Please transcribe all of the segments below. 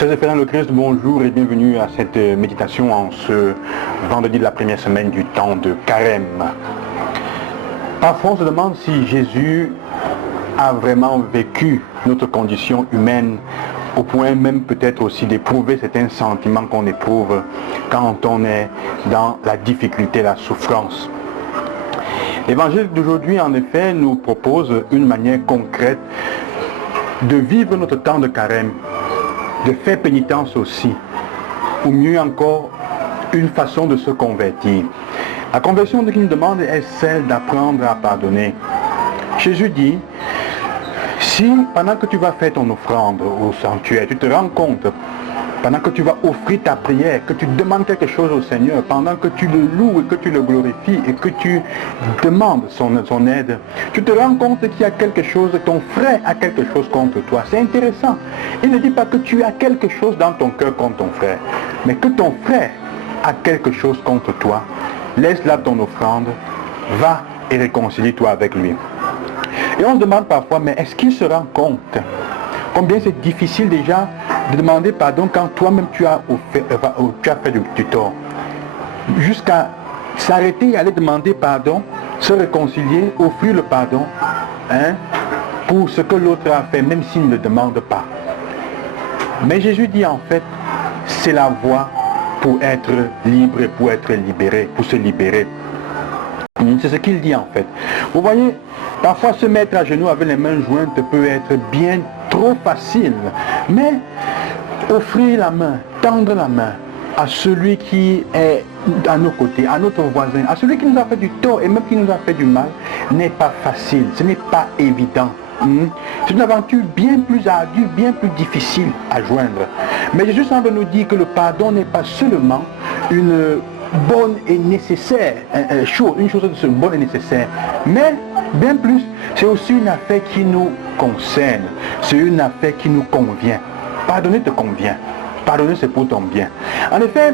Chers frères dans le Christ, bonjour et bienvenue à cette méditation en ce vendredi de la première semaine du temps de Carême. Parfois on se demande si Jésus a vraiment vécu notre condition humaine au point même peut-être aussi d'éprouver certains sentiments qu'on éprouve quand on est dans la difficulté, la souffrance. L'évangile d'aujourd'hui en effet nous propose une manière concrète de vivre notre temps de Carême, de faire pénitence aussi, ou mieux encore, une façon de se convertir. La conversion qu'il nous demande est celle d'apprendre à pardonner. Jésus dit, si pendant que tu vas faire ton offrande au sanctuaire, tu te rends compte, pendant que tu vas offrir ta prière, que tu demandes quelque chose au Seigneur, pendant que tu le loues et que tu le glorifies et que tu demandes son aide, tu te rends compte qu'il y a quelque chose, ton frère a quelque chose contre toi. C'est intéressant. Il ne dit pas que tu as quelque chose dans ton cœur contre ton frère, mais que ton frère a quelque chose contre toi. Laisse là ton offrande, va et réconcilie-toi avec lui. Et on se demande parfois, mais est-ce qu'il se rend compte combien c'est difficile déjà de demander pardon quand toi-même tu as fait du tort. Jusqu'à s'arrêter et aller demander pardon, se réconcilier, offrir le pardon pour ce que l'autre a fait, même s'il ne le demande pas. Mais Jésus dit en fait, c'est la voie pour être libre et pour être libéré, pour se libérer. C'est ce qu'il dit en fait. Vous voyez, parfois se mettre à genoux avec les mains jointes peut être bien trop facile, mais offrir la main, tendre la main à celui qui est à nos côtés, à notre voisin, à celui qui nous a fait du tort et même qui nous a fait du mal, n'est pas facile, ce n'est pas évident. C'est une aventure bien plus ardue, bien plus difficile à joindre. Mais Jésus semble nous dire que le pardon n'est pas seulement une bonne et nécessaire chose, une chose de bonne et nécessaire, mais bien plus, c'est aussi une affaire qui nous concerne, c'est une affaire qui nous convient. Pardonner te convient, pardonner c'est pour ton bien. En effet,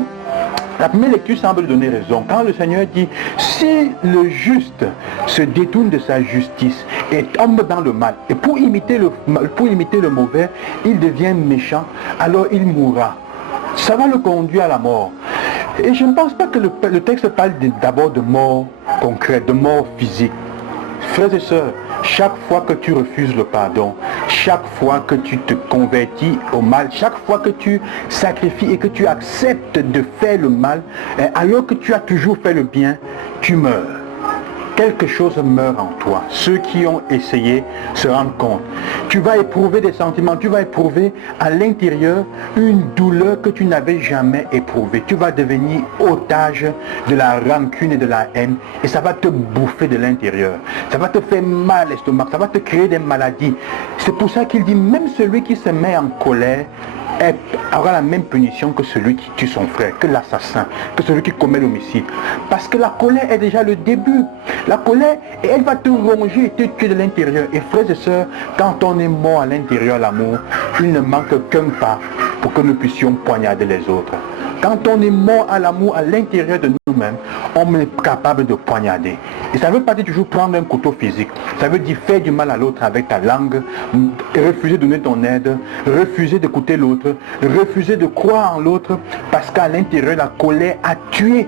la première lecture semble donner raison. Quand le Seigneur dit, si le juste se détourne de sa justice et tombe dans le mal, et pour imiter le mauvais, il devient méchant, alors il mourra. Ça va le conduire à la mort. Et je ne pense pas que le texte parle d'abord de mort concrète, de mort physique. Frères et sœurs, chaque fois que tu refuses le pardon, chaque fois que tu te convertis au mal, chaque fois que tu sacrifies et que tu acceptes de faire le mal, alors que tu as toujours fait le bien, tu meurs. Quelque chose meurt en toi. Ceux qui ont essayé se rendent compte. Tu vas éprouver des sentiments, tu vas éprouver à l'intérieur une douleur que tu n'avais jamais éprouvée. Tu vas devenir otage de la rancune et de la haine et ça va te bouffer de l'intérieur. Ça va te faire mal à l'estomac, ça va te créer des maladies. C'est pour ça qu'il dit, même celui qui se met en colère aura la même punition que celui qui tue son frère, que l'assassin, que celui qui commet l'homicide. Parce que la colère est déjà le début. La colère, et elle va te ronger et te tuer de l'intérieur. Et frères et sœurs, quand on est mort à l'intérieur, l'amour, il ne manque qu'un pas pour que nous puissions poignarder les autres. Quand on est mort à l'amour à l'intérieur de nous-mêmes, on est capable de poignarder. Et ça ne veut pas dire toujours prendre un couteau physique. Ça veut dire faire du mal à l'autre avec ta langue, refuser de donner ton aide, refuser d'écouter l'autre, refuser de croire en l'autre, parce qu'à l'intérieur, la colère a tué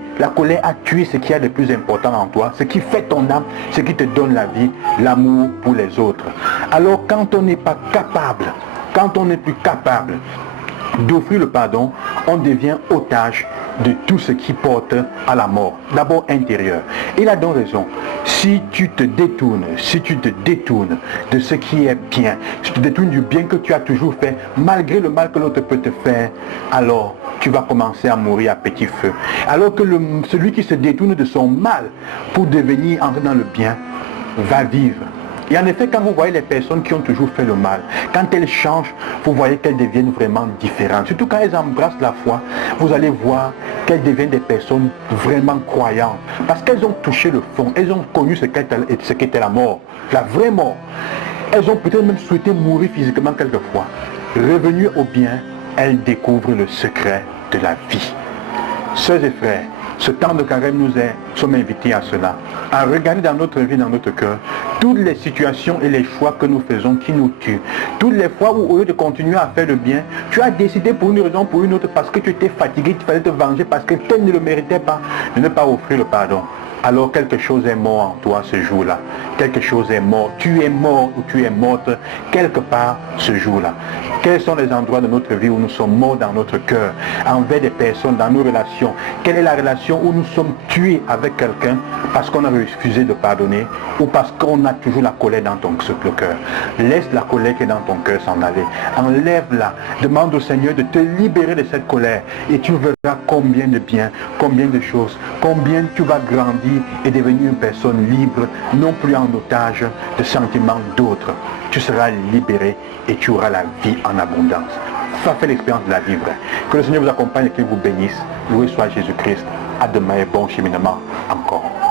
ce qu'il y a de plus important en toi, ce qui fait ton âme, ce qui te donne la vie, l'amour pour les autres. Alors quand on n'est pas capable, quand on n'est plus capable d'offrir le pardon, on devient otage de tout ce qui porte à la mort, d'abord intérieur. Il a donc raison. Si tu te détournes de ce qui est bien, si tu te détournes du bien que tu as toujours fait, malgré le mal que l'autre peut te faire, alors tu vas commencer à mourir à petit feu. Alors que celui qui se détourne de son mal pour devenir entrer dans le bien, va vivre. Et en effet, quand vous voyez les personnes qui ont toujours fait le mal, quand elles changent, vous voyez qu'elles deviennent vraiment différentes. Surtout quand elles embrassent la foi, vous allez voir qu'elles deviennent des personnes vraiment croyantes. Parce qu'elles ont touché le fond, elles ont connu ce qu'était la mort, la vraie mort. Elles ont peut-être même souhaité mourir physiquement quelquefois. Revenues au bien, elles découvrent le secret de la vie. Sœurs et frères, Ce temps de carême, nous sommes invités à cela. À regarder dans notre vie, dans notre cœur, toutes les situations et les choix que nous faisons qui nous tuent. Toutes les fois où, au lieu de continuer à faire le bien, tu as décidé pour une raison ou pour une autre, parce que tu étais fatigué, tu fallait te venger, parce que tel ne le méritait pas, de ne pas offrir le pardon. Alors quelque chose est mort en toi ce jour-là. Quelque chose est mort. Tu es mort ou tu es morte quelque part ce jour-là. Quels sont les endroits de notre vie où nous sommes morts dans notre cœur, envers des personnes, dans nos relations? Quelle est la relation où nous sommes tués avec quelqu'un parce qu'on a refusé de pardonner ou parce qu'on a toujours la colère dans ton cœur? Laisse la colère qui est dans ton cœur s'en aller. Enlève-la. Demande au Seigneur de te libérer de cette colère et tu verras combien de bien, combien de choses, combien tu vas grandir et devenir une personne libre, non plus en otage de sentiments d'autres. Tu seras libéré et tu auras la vie en abondance. Ça fait l'expérience de la vivre. Que le Seigneur vous accompagne et qu'il vous bénisse. Loué soit Jésus-Christ. À demain et bon cheminement encore.